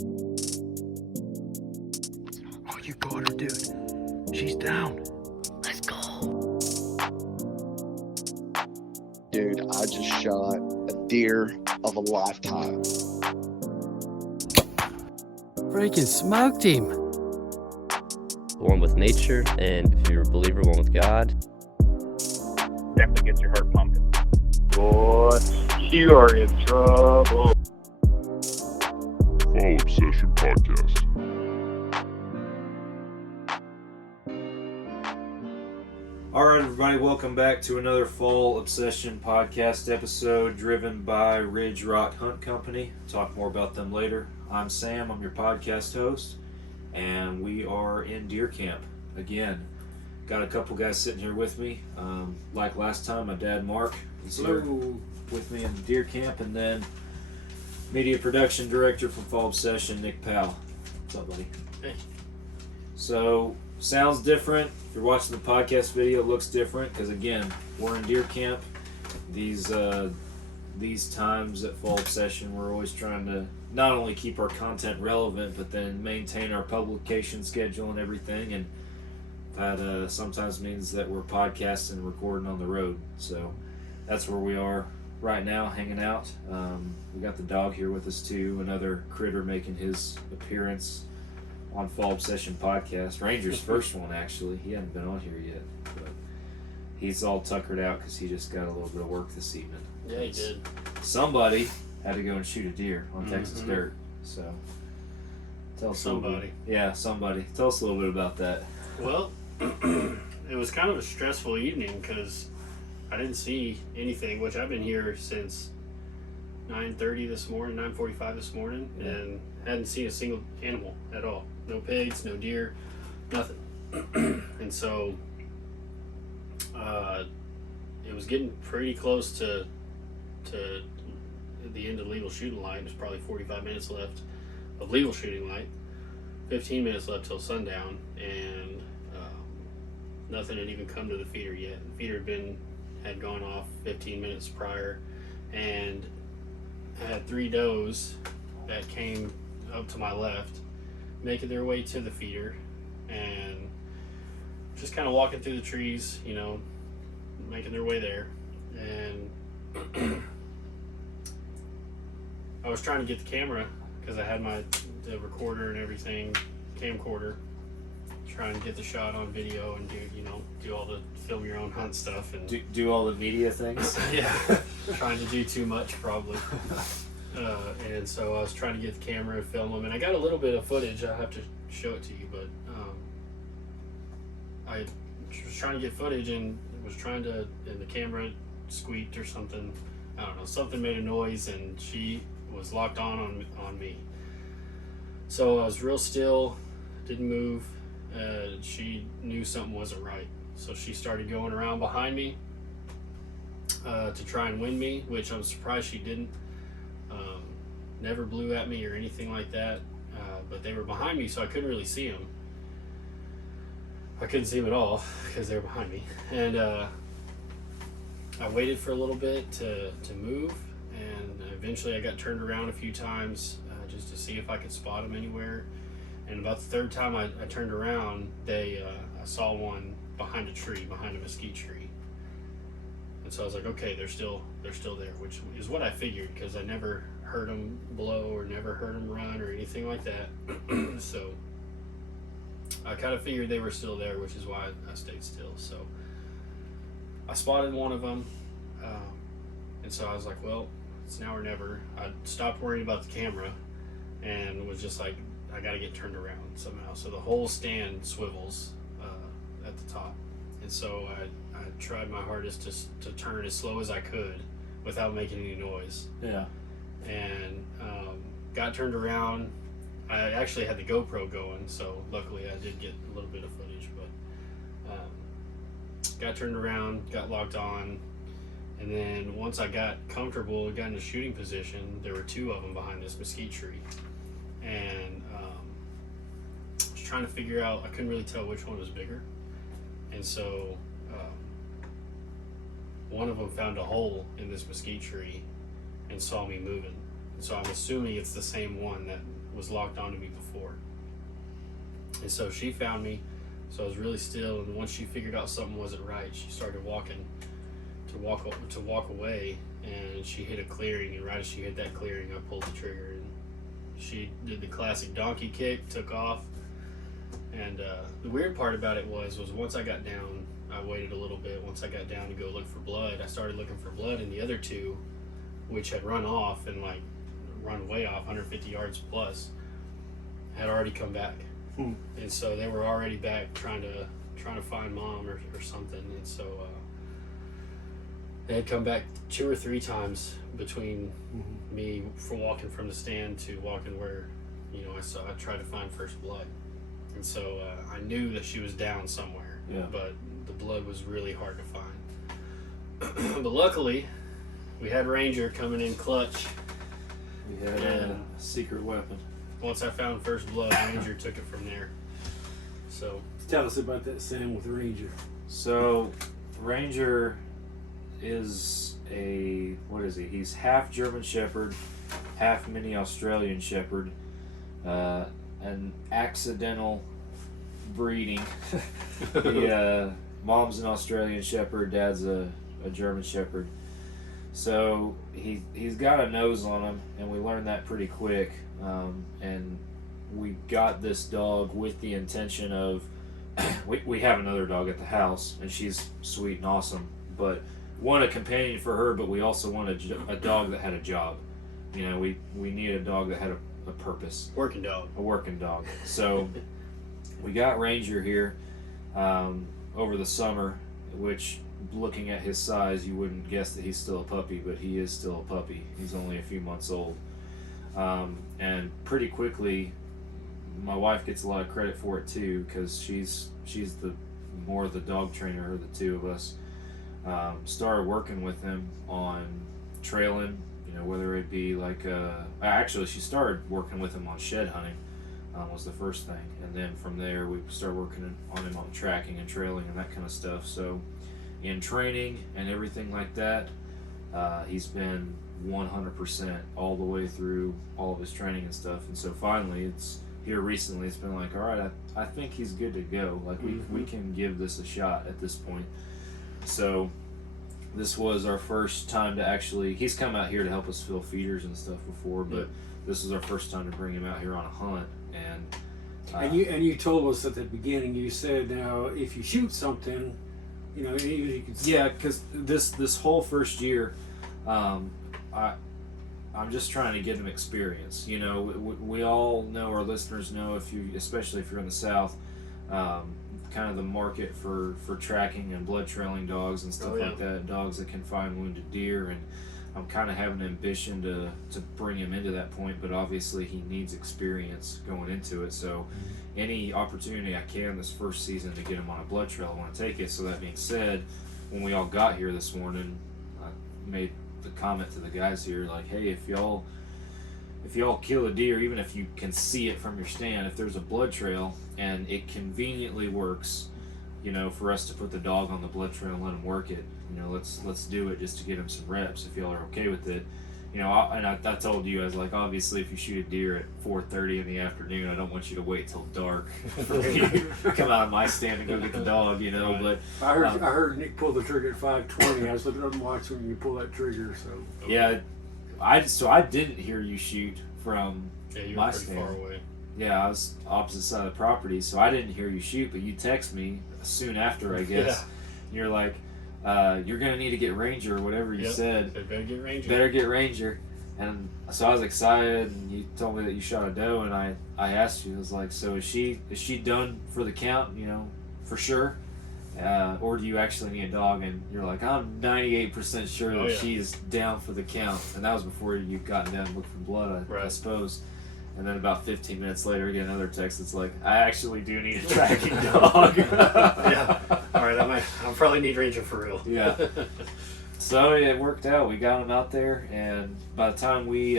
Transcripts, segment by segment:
Oh, you got her, dude. She's down. Let's go. Dude, I just shot a deer of a lifetime. Freaking smoked him. One with nature, and if you're a believer, one with God. Definitely gets your heart pumping. Boy, you are in trouble. Fall Obsession Podcast. All right, everybody, welcome back to another Fall Obsession Podcast episode driven by Ridge Rock Hunt Company. Talk more about them later. I'm Sam, I'm your podcast host, and we are in deer camp again. Got a couple guys sitting here with me. Like last time, my dad Mark is here with me in the deer camp, and then media production director from Fall Obsession, Nick Powell. What's up, buddy? Hey. So, sounds different. If you're watching the podcast video, it looks different because, again, we're in deer camp. These times at Fall Obsession, we're always trying to not only keep our content relevant, but then maintain our publication schedule and everything. And that sometimes means that we're podcasting and recording on the road. So that's where we are right now, hanging out. We got the dog here with us too, another critter making his appearance on Fall Obsession Podcast. Ranger's first one, actually. He hadn't been on here yet, but he's all tuckered out because he just got a little bit of work this evening. Yeah, he did. Somebody had to go and shoot a deer on Texas dirt. So tell us Somebody. Somebody. Tell us a little bit about that. Well, it was kind of a stressful evening because I didn't see anything, which I've been here since 9:30 this morning, 9:45 this morning, and hadn't seen a single animal at all. No pigs, no deer, nothing. And so it was getting pretty close to the end of legal shooting light. There's probably 45 minutes left of legal shooting light, 15 minutes left till sundown, and nothing had even come to the feeder yet. The feeder had gone off 15 minutes prior, and I had 3 does that came up to my left, making their way to the feeder, and just kind of walking through the trees, making their way there. And I was trying to get the camera because I had the recorder and everything, camcorder, trying to get the shot on video and do all the film your own hunt stuff and Do all the media things. yeah, trying to do too much probably. And so I was trying to get the camera and film them, and I got a little bit of footage. I'll have to show it to you, but I was trying to get footage and the camera squeaked or something. I don't know, something made a noise and she was locked on me. So I was real still, didn't move. She knew something wasn't right. So she started going around behind me to try and win me, which I'm surprised she didn't. Never blew at me or anything like that, but they were behind me, so I couldn't really see them. I couldn't see them at all because they were behind me. And I waited for a little bit to move, and eventually I got turned around a few times just to see if I could spot them anywhere. And about the 3rd time I turned around, I saw one behind a tree, behind a mesquite tree. And so I was like, okay, they're still there, which is what I figured because I never heard them blow or never heard them run or anything like that. So I kind of figured they were still there, which is why I stayed still. So I spotted one of them, and so I was like, well, it's now or never. I stopped worrying about the camera and was just like, I got to get turned around somehow. So the whole stand swivels at the top. And so I tried my hardest to turn as slow as I could without making any noise. Yeah. And got turned around. I actually had the GoPro going, so luckily I did get a little bit of footage. But got turned around, got locked on, and then once I got comfortable, got in a shooting position, there were 2 of them behind this mesquite tree. And I was trying to figure out, I couldn't really tell which one was bigger. And so one of them found a hole in this mesquite tree and saw me moving. And so I'm assuming it's the same one that was locked onto me before. And so she found me, so I was really still, and once she figured out something wasn't right, she started walking to walk away, and she hit a clearing, and right as she hit that clearing, I pulled the trigger, and she did the classic donkey kick, took off. And the weird part about it was once I got down, I waited a little bit. Once I got down to go look for blood, I started looking for blood, and the other two, which had run off and like run way off 150 yards plus, had already come back. And so they were already back trying to find mom or something. And so they had come back 2 or 3 times between me from walking from the stand to walking where, you know, I tried to find first blood. And so I knew that she was down somewhere, but the blood was really hard to find. But luckily, we had Ranger coming in clutch. We had a secret weapon. Once I found first blood, Ranger took it from there. So Tell us about that Sam with Ranger. So Ranger is what is he? He's half German Shepherd, half mini Australian Shepherd, an accidental breeding. Mom's an Australian Shepherd, dad's a German Shepherd. So he's got a nose on him, and we learned that pretty quick. And we got this dog with the intention of we have another dog at the house, and she's sweet and awesome, but want a companion for her, but we also wanted a dog that had a job. You know, we needed a dog that had a purpose. Working dog. A working dog. So we got Ranger here over the summer, which, looking at his size, you wouldn't guess that he's still a puppy, but he is still a puppy. He's only a few months old. And pretty quickly, my wife gets a lot of credit for it too, because she's the more of the dog trainer of the two of us. Started working with him on trailing, you know, whether it be like actually she started working with him on shed hunting, was the first thing, and then from there we started working on him on tracking and trailing and that kind of stuff. So in training and everything like that, he's been 100% all the way through all of his training and stuff. And so finally, it's here recently, it's been like, all right, I think he's good to go. Like we can give this a shot at this point. So this was our first time to actually, he's come out here to help us fill feeders and stuff before, but this is our first time to bring him out here on a hunt. And you told us at the beginning, you said, now if you shoot something, you know, even if you could. Yeah, because this whole first year, I'm just trying to get him experience. You know, we all know, our listeners know, especially if you're in the South, kind of the market for tracking and blood trailing dogs and stuff like that, dogs that can find wounded deer, and I'm kind of having an ambition to bring him into that point, but obviously he needs experience going into it. So any opportunity I can this first season to get him on a blood trail, I want to take it. So that being said, when we all got here this morning, I made the comment to the guys here, like, hey, if y'all kill a deer, even if you can see it from your stand, if there's a blood trail and it conveniently works, you know, for us to put the dog on the blood trail and let him work it, you know, let's do it just to get him some reps if y'all are okay with it. You know, I told you, I was like, obviously if you shoot a deer at 4:30 in the afternoon, I don't want you to wait till dark for me to come out of my stand and go get the dog, you know. But I heard Nick pull the trigger at 5:20. I was looking up and watching when you pull that trigger. So yeah, I didn't hear you shoot from you my were pretty stand. far away. Yeah, I was opposite side of the property, so I didn't hear you shoot, but you text me soon after, I guess. You're like, you're going to need to get Ranger, or whatever you said. Better get Ranger. Better get Ranger. And so I was excited, and you told me that you shot a doe, and I asked you, I was like, so is she done for the count, you know, for sure? Or do you actually need a dog? And you're like, I'm 98% sure that she's down for the count. And that was before you've gotten down and looked for blood, I suppose. And then about 15 minutes later, I get another text that's like, I actually do need a tracking dog. All right, I'll probably need Ranger for real. Yeah. So it worked out. We got him out there, and by the time we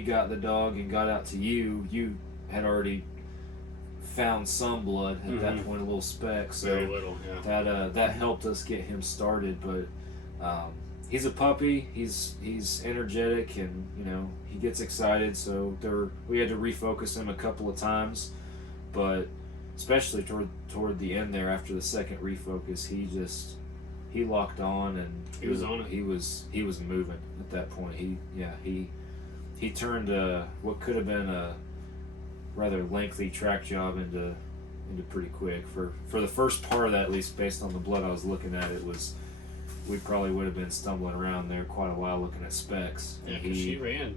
got the dog and got out to you had already found some blood at that point, a little speck. So very little, that helped us get him started. But he's a puppy. He's energetic, and he gets excited. So we had to refocus him a couple of times, but especially toward the end there, after the second refocus, he locked on, and He was on it. He was moving at that point. He turned what could have been a rather lengthy track job into pretty quick for the first part of that, at least based on the blood I was looking at. We probably would have been stumbling around there quite a while looking at specs. Yeah, because she ran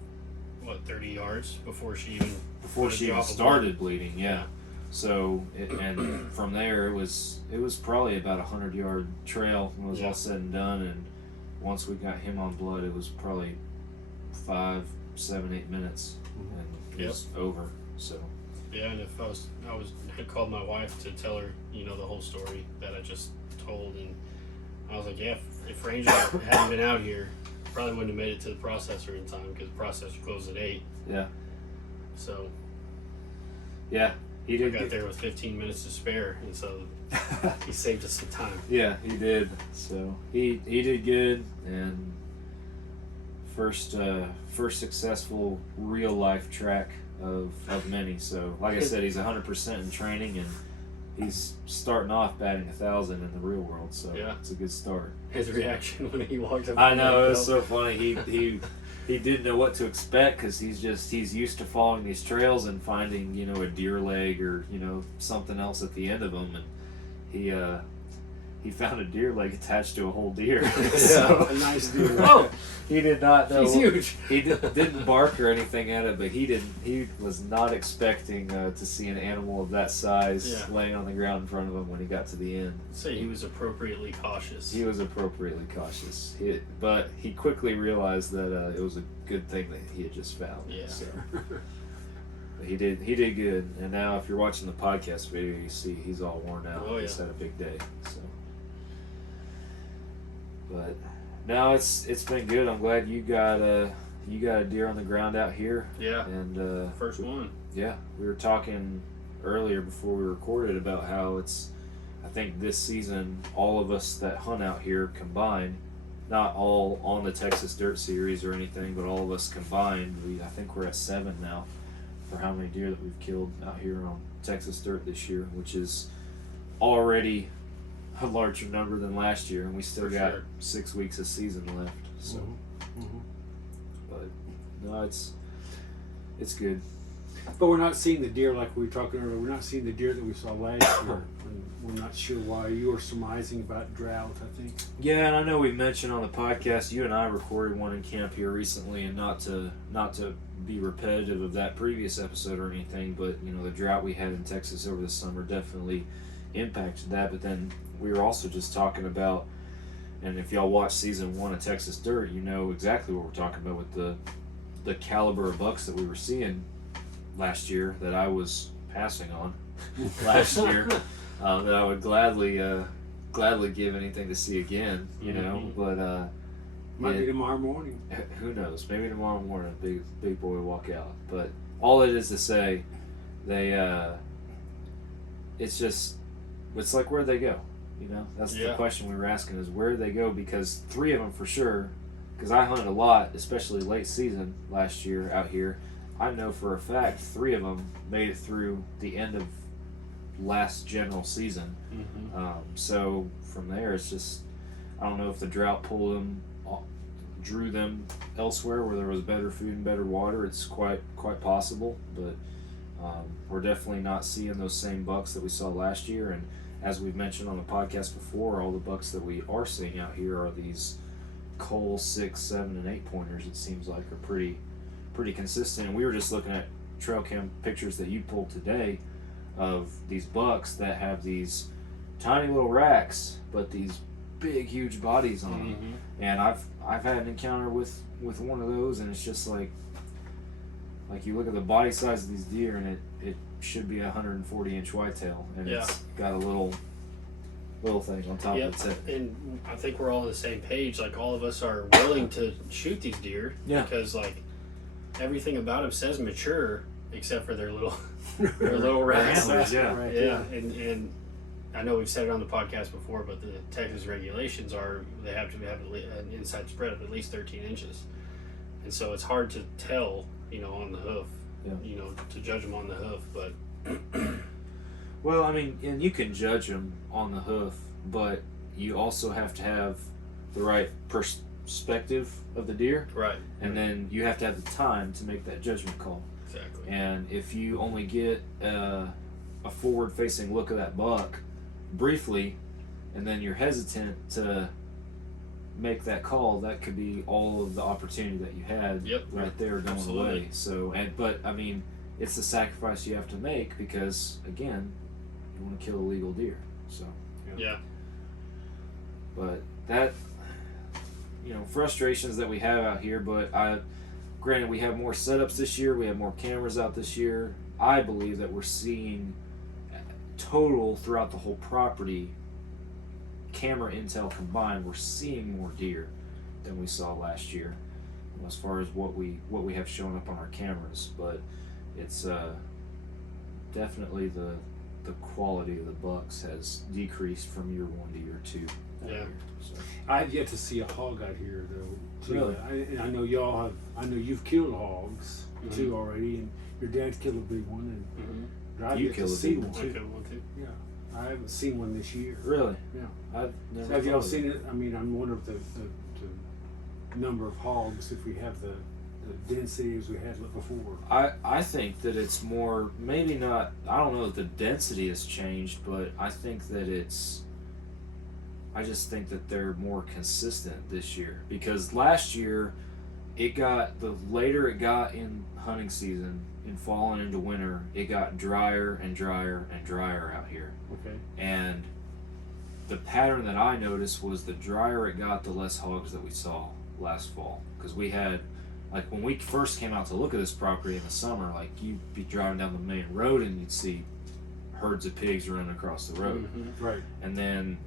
30 yards before she even started bleeding. Yeah. So and from there it was probably about 100-yard trail when it was all said and done. And once we got him on blood, it was probably 5, 7, 8 minutes, and it was over. So. Yeah, and if I had called my wife to tell her, the whole story that I just told, and I was like, yeah, if Ranger hadn't been out here, probably wouldn't have made it to the processor in time, because the processor closed at 8. Yeah. So. Yeah, he did. Got there with 15 minutes to spare, and so he saved us some time. Yeah, he did. So he did good, and first successful real life track of many. So like I said, he's 100% in training, and he's starting off batting 1,000 in the real world. So it's a good start. His reaction when he walked up. I know, it was so funny. He didn't know what to expect, because he's used to following these trails and finding a deer leg or something else at the end of them, and he found a deer leg attached to a whole deer. So, a nice deer. Oh, he did not know. He's huge. He didn't bark or anything at it, but he was not expecting to see an animal of that size laying on the ground in front of him when he got to the end. So he was appropriately cautious. He was appropriately cautious. But he quickly realized that it was a good thing that he had just found. Yeah. So. But he did good, and now if you're watching the podcast video, you see he's all worn out. Oh, yeah. He's had a big day. So. But no, it's been good. I'm glad you got a deer on the ground out here. Yeah. And first one. Yeah, we were talking earlier before we recorded about how I think this season, all of us that hunt out here combined, not all on the Texas Dirt Series or anything, but all of us combined, I think we're at 7 now for how many deer that we've killed out here on Texas Dirt this year, which is already a larger number than last year, and we still got 6 weeks of season left. So, but no, it's good. But we're not seeing the deer like we were talking earlier. We're not seeing the deer that we saw last year. And we're not sure why. You were surmising about drought, I think. Yeah, and I know we mentioned on the podcast, you and I recorded one in camp here recently, and not to be repetitive of that previous episode or anything, but the drought we had in Texas over the summer definitely impacted that. But then we were also just talking about, and if y'all watch season 1 of Texas Dirt, you know exactly what we're talking about with the caliber of bucks that we were seeing last year that I was passing on last year, that I would gladly give anything to see again, but might be tomorrow morning. Who knows? Maybe tomorrow morning, big boy will walk out. But all it is to say, they it's like, where'd they go? That's the question we were asking, is where'd they go? Because 3 of them for sure, because I hunted a lot, especially late season last year out here. I know for a fact 3 of them made it through the end of last general season. So from there, it's just, I don't know if the drought pulled them, drew them elsewhere where there was better food and better water. It's quite possible, but we're definitely not seeing those same bucks that we saw last year. And as we've mentioned on the podcast before, all the bucks that we are seeing out here are these Cole 6, 7, and 8 pointers. It seems like are pretty consistent. And we were just looking at trail cam pictures that you pulled today of these bucks that have these tiny little racks, but these big, huge bodies on them. And I've had an encounter with one of those, and it's just like you look at the body size of these deer, and it should be a 140-inch whitetail, and it's got a little thing on top of its head. And I think we're all on the same page. Like, all of us are willing to shoot these deer because everything about them says mature, except for their little racks. Antlers, And I know we've said it on the podcast before, but the Texas regulations are they have to have an inside spread of at least 13 inches, and so it's hard to tell, on the hoof, to judge them on the hoof. But Well, I mean, and you can judge them on the hoof, but you also have to have the right perspective of the deer, right, and then you have to have the time to make that judgment call. exactly. And if you only get a forward-facing look of that buck briefly, and then you're hesitant to make that call, that could be all of the opportunity that you had right there going Absolutely. away. So, but I mean, it's the sacrifice you have to make because, again, you want to kill a legal deer. So, Yeah. but that, frustrations that we have out here. But granted, we have more setups this year. We have more cameras out this year. I believe that we're seeing total throughout the whole property, camera intel combined, we're seeing more deer than we saw last year, as far as what we have shown up on our cameras. But it's definitely the quality of the bucks has decreased from year 1 to year 2. Yeah. So. I've yet to see a hog out here though. Too. Really? I know y'all have. I know you've killed hogs too already, and your dad's killed a big one, and I've You yet to killed a see big one I too. killed one too. Yeah, I haven't seen one this year. Really? Yeah. I've never Have thought y'all of seen it? I mean, I'm wondering if the number of hogs, if we have the density as we had before. I think that it's more, maybe not, I don't know if the density has changed, but I think that I just think that they're more consistent this year. Because last year, the later it got in hunting season, in fall and into winter, it got drier and drier and drier out here. Okay. And the pattern that I noticed was the drier it got, the less hogs that we saw last fall. Because we had, like, when we first came out to look at this property in the summer, like, you'd be driving down the main road and you'd see herds of pigs running across the road. Right. And then,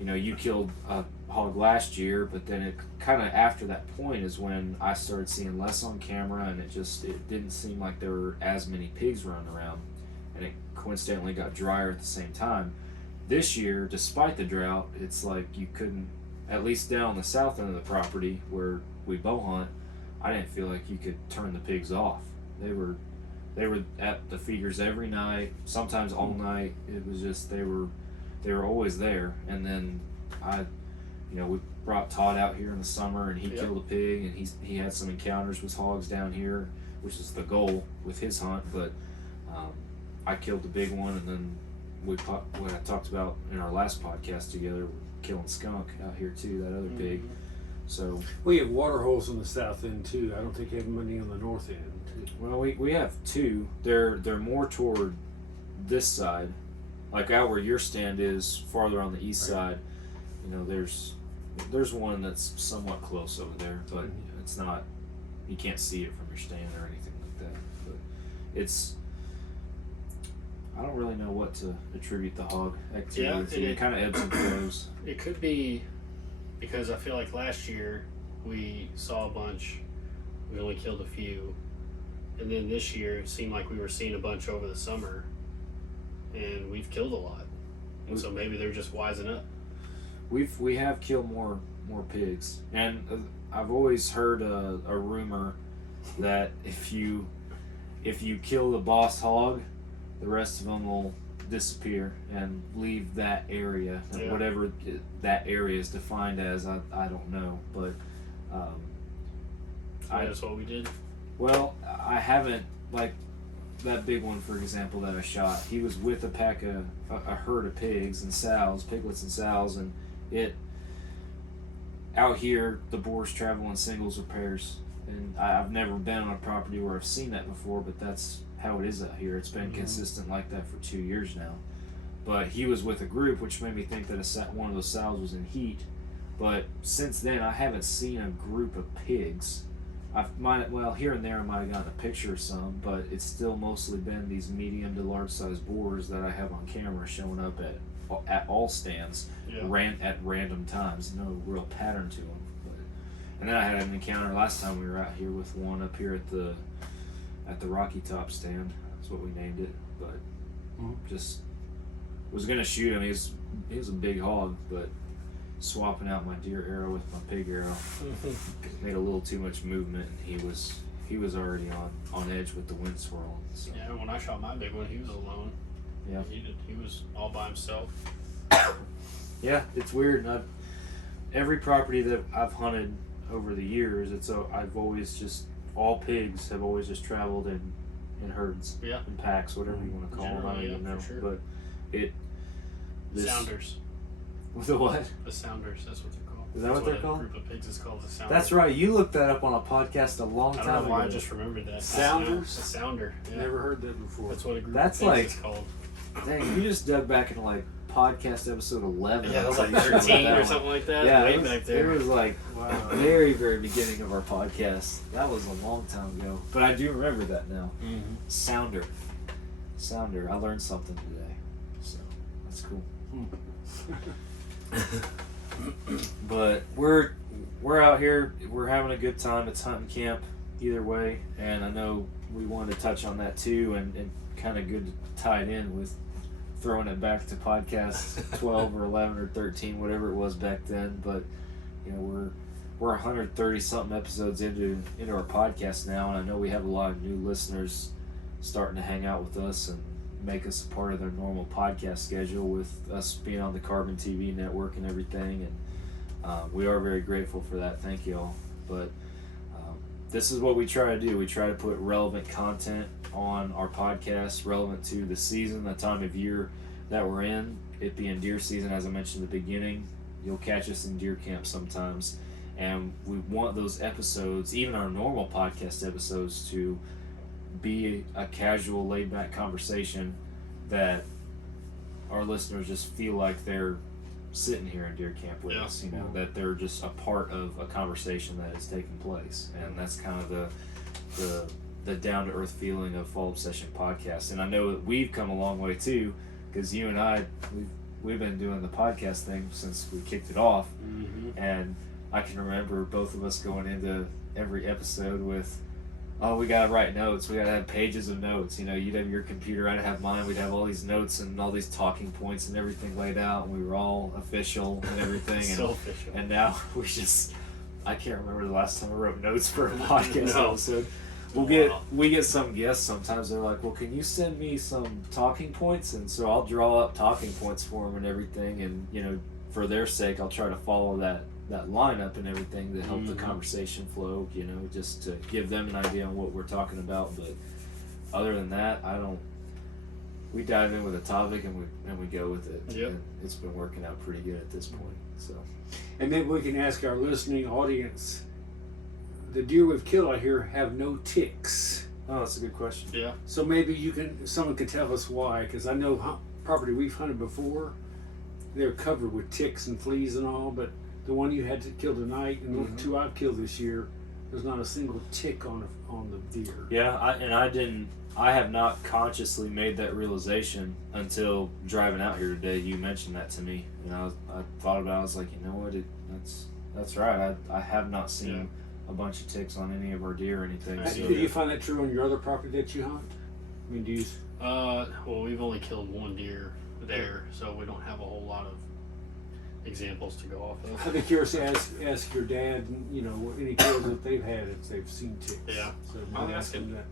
you killed a hog last year, but then it kind of after that point is when I started seeing less on camera, and it didn't seem like there were as many pigs running around, and it coincidentally got drier at the same time. This year, despite the drought, it's like you couldn't, at least down on the south end of the property where we bow hunt, I didn't feel like you could turn the pigs off. They were at the feeders every night, sometimes all night. It was just they were always there. And then we brought Todd out here in the summer, and he killed a pig, and he had some encounters with hogs down here, which is the goal with his hunt. But I killed the big one, and then what I talked about in our last podcast together, killing skunk out here too, that other pig. So we have water holes on the south end too. I don't think we have many on the north end too. well, we have 2. They're more toward this side, like out where your stand is, farther on the east side. There's one that's somewhat close over there, but it's not. You can't see it from your stand or anything like that. But I don't really know what to attribute the hog activity to. It kind of ebbs and flows. It could be because I feel like last year we saw a bunch, we only killed a few, and then this year it seemed like we were seeing a bunch over the summer, and we've killed a lot, and so maybe they're just wising up. We have killed more pigs, and I've always heard a rumor that if you kill the boss hog, the rest of them will disappear and leave that area, whatever that area is defined as. I don't know, but That's what we did. Well, I haven't, like that big one, for example, that I shot. He was with a herd of pigs and sows, piglets and sows, and out here the boars travel in singles or pairs. And I've never been on a property where I've seen that before, but that's how it is out here. It's been consistent like that for 2 years now. But he was with a group, which made me think that one of those sows was in heat. But since then, I haven't seen a group of pigs. Here and there I might have gotten a picture of some, but it's still mostly been these medium to large size boars that I have on camera showing up at all stands at random times. No real pattern to them. And then I had an encounter last time we were out here with one up here at the Rocky Top stand. That's what we named it. But just was gonna shoot him. He was a big hog, but swapping out my deer arrow with my pig arrow made a little too much movement, and he was already on edge with the wind swirling. So. Yeah, when I shot my big one, he was alone. Yeah. He was all by himself. Yeah, it's weird. Every property that I've hunted over the years, I've always just all pigs have always just traveled in herds, Yeah. in packs, whatever you want to call them. I don't Generally, even yeah, know, for sure. but Sounders. The what? The Sounders, that's what they're called. Is that what they're called? A group of pigs is called the Sounders. That's right. You looked that up on a podcast a long I time don't know why ago. I just remembered that. Sounders? A sounder. Yeah. Never heard that before. That's what a group That's of pigs like- is called. Dang, you just dug back into like podcast episode 11. Yeah, it was I'm like pretty sure 13 that or one. something like that. Yeah, way it was, back there. It was like Wow. very, very beginning of our podcast. That was a long time ago, but I do remember that now. Mm-hmm. Sounder. I learned something today, so that's cool. But we're out here. We're having a good time. It's hunting camp either way, and I know we wanted to touch on that too, and kind of good to tie it in with throwing it back to podcast 12 or 11 or 13, whatever it was back then. But you know, we're 130 something episodes into our podcast now, and I know we have a lot of new listeners starting to hang out with us and make us a part of their normal podcast schedule, with us being on the Carbon TV network and everything, and we are very grateful for that. Thank you all. But this is what we try to do. We try to put relevant content on our podcast, relevant to the season, the time of year that we're in, it being deer season. As I mentioned at the beginning, you'll catch us in deer camp sometimes, and we want those episodes, even our normal podcast episodes, to be a casual, laid-back conversation that our listeners just feel like they're sitting here in deer camp with us, you know, that they're just a part of a conversation that is taking place. And that's kind of the down-to-earth feeling of Fall Obsession podcast. And I know that we've come a long way too, because you and I, we've been doing the podcast thing since we kicked it off. Mm-hmm. And I can remember both of us going into every episode with, oh, we gotta write notes. We gotta have pages of notes. You know, you'd have your computer, I'd have mine. We'd have all these notes and all these talking points and everything laid out, and we were all official and everything. So official. And now I can't remember the last time I wrote notes for a podcast episode. We get some guests sometimes. They're like, well, can you send me some talking points? And so I'll draw up talking points for them and everything. And you know, for their sake, I'll try to follow that lineup and everything to help the conversation flow, you know, just to give them an idea on what we're talking about. But other than that, we dive in with a topic and we go with it. Yep. And it's been working out pretty good at this point. So, And maybe we can ask our listening audience, the deer we've killed out here have no ticks. oh, that's a good question. Yeah. So maybe someone could tell us why, because I know property we've hunted before, they're covered with ticks and fleas and all, but the one you had to kill tonight and the two I've killed this year, there's not a single tick on the deer. Yeah, I have not consciously made that realization until driving out here today. You mentioned that to me, and I thought about it. I was like, you know what? That's right. I have not seen a bunch of ticks on any of our deer or anything. So. Did you find that true on your other property that you hunt? I mean, do you? Well, we've only killed one deer there, so we don't have a whole lot of examples to go off of. I'd be curious to ask your dad, you know, any kills that they've had if they've seen ticks. Yeah. So I'll maybe ask ask them him. that,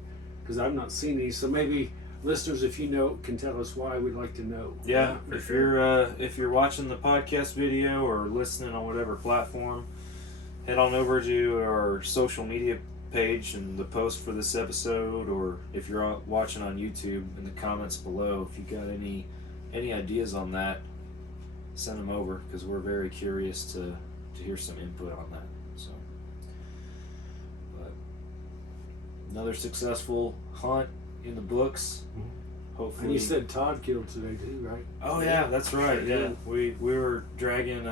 because I've not seen these. So maybe listeners, if you know, can tell us why. We'd like to know. Yeah, for if you're watching the podcast video or listening on whatever platform, head on over to our social media page and the post for this episode, or if you're watching on YouTube, in the comments below, if you got any ideas on that, send them over, because we're very curious to hear some input on that. So, but another successful hunt in the books. Hopefully. And you said Todd killed today too, right? Oh yeah, that's right. Sure Yeah, did. we were dragging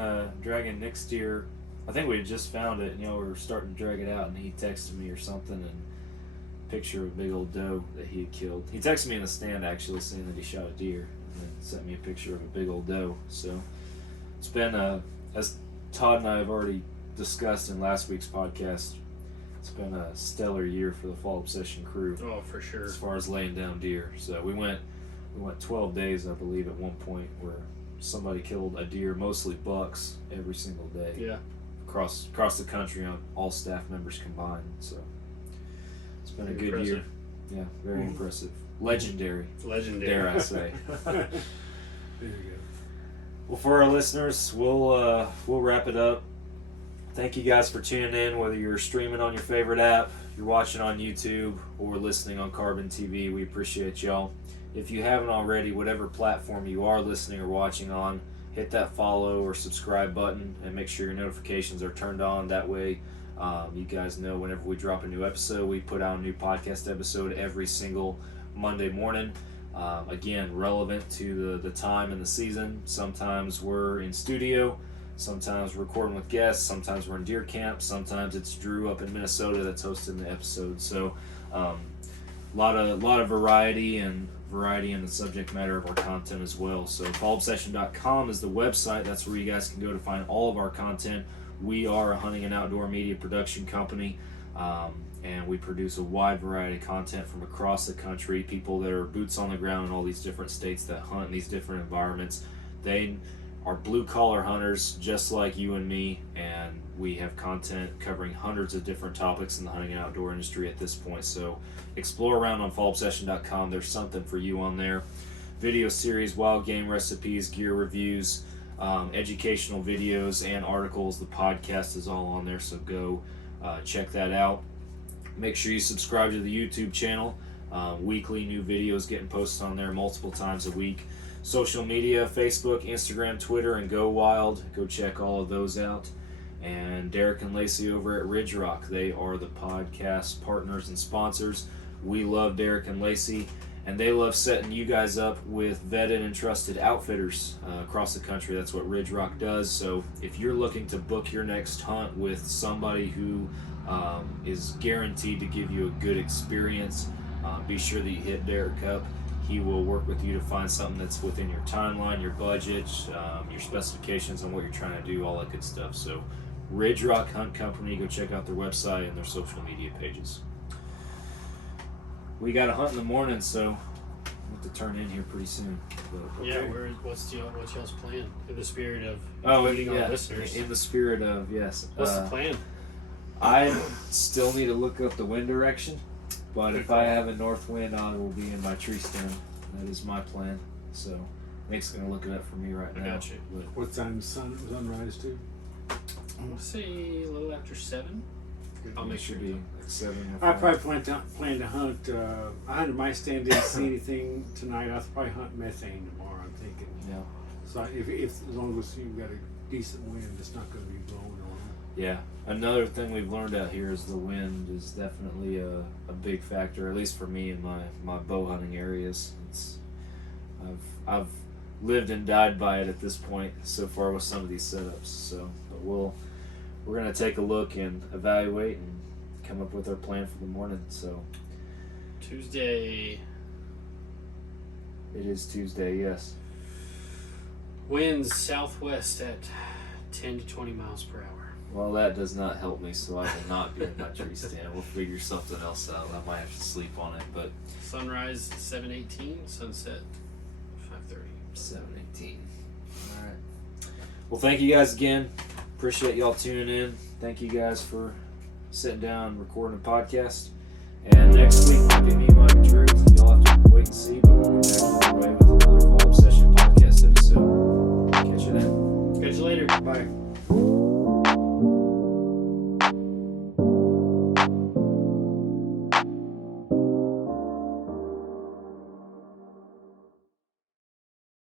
Nick's deer. I think we had just found it, and we were starting to drag it out, and he texted me or something, and picture of a big old doe that he had killed. He texted me in the stand actually, saying that he shot a deer, and then sent me a picture of a big old doe. So it's been as Todd and I have already discussed in last week's podcast, it's been a stellar year for the Fall Obsession crew. Oh, for sure. As far as laying down deer. So we went we went 12 days, I believe, at one point where somebody killed a deer, mostly bucks, every single day. Yeah. Across the country on all staff members combined. So it's been a good Impressive. year. Yeah, very impressive. Legendary, Legendary. dare I say. There you go. Well, for our listeners, we'll wrap it up. Thank you guys for tuning in, whether you're streaming on your favorite app, you're watching on YouTube, or listening on Carbon TV. We appreciate y'all. If you haven't already, whatever platform you are listening or watching on, hit that follow or subscribe button and make sure your notifications are turned on. That way you guys know whenever we drop a new episode. We put out a new podcast episode every single Monday morning. Again, relevant to the time and the season. Sometimes we're in studio, sometimes we're recording with guests, sometimes we're in deer camp, sometimes it's Drew up in Minnesota that's hosting the episode. So lot of variety in the subject matter of our content as well. So fallobsession.com is the website. That's where you guys can go to find all of our content. We are a hunting and outdoor media production company, and we produce a wide variety of content from across the country. People that are boots on the ground in all these different states that hunt in these different environments. They are blue collar hunters just like you and me, and we have content covering hundreds of different topics in the hunting and outdoor industry at this point. So explore around on fallobsession.com. There's something for you on there. Video series, wild game recipes, gear reviews, educational videos and articles. The podcast is all on there, so go check that out. Make sure you subscribe to the YouTube channel. Weekly new videos getting posted on there multiple times a week. Social media, Facebook, Instagram, Twitter, and Go Wild. Go check all of those out. And Derek and Lacey over at Ridge Rock, they are the podcast partners and sponsors. We love Derek and Lacey, and they love setting you guys up with vetted and trusted outfitters across the country. That's what Ridge Rock does. So if you're looking to book your next hunt with somebody who is guaranteed to give you a good experience, be sure that you hit Derek up. He will work with you to find something that's within your timeline, your budget, your specifications on what you're trying to do, all that good stuff. So Ridge Rock Hunt Company, go check out their website and their social media pages. We got a hunt in the morning, so we'll have to turn in here pretty soon. But, Yeah, what's y'all's plan in the spirit of meeting our listeners? In the spirit of, yes. What's the plan? I still need to look up the wind direction, but if I have a north wind, I will be in my tree stand. That is my plan. So Nate's gonna look it up for me right now. I got you. But What time sunrise to? I'll say a little after 7. I'll make sure should be to. like 7. I probably plan to hunt. I hunted my stand, didn't see anything tonight. I'll probably hunt methane tomorrow, I'm thinking. Yeah. So if as long as you've got a decent wind, it's not going to be blowing on. Yeah. Another thing we've learned out here is the wind is definitely a big factor, at least for me in my bow hunting areas. I've lived and died by it at this point so far with some of these setups. So, but we're gonna take a look and evaluate and come up with our plan for the morning. So Tuesday. it is Tuesday, yes. Winds southwest at 10 to 20 miles per hour. Well, that does not help me, so I will not be in my tree stand. We'll figure something else out. I might have to sleep on it, but Sunrise 7:18, sunset 5:30. 7:18. All right. Well, thank you guys again. Appreciate y'all tuning in. Thank you guys for sitting down and recording a podcast. And next week might be me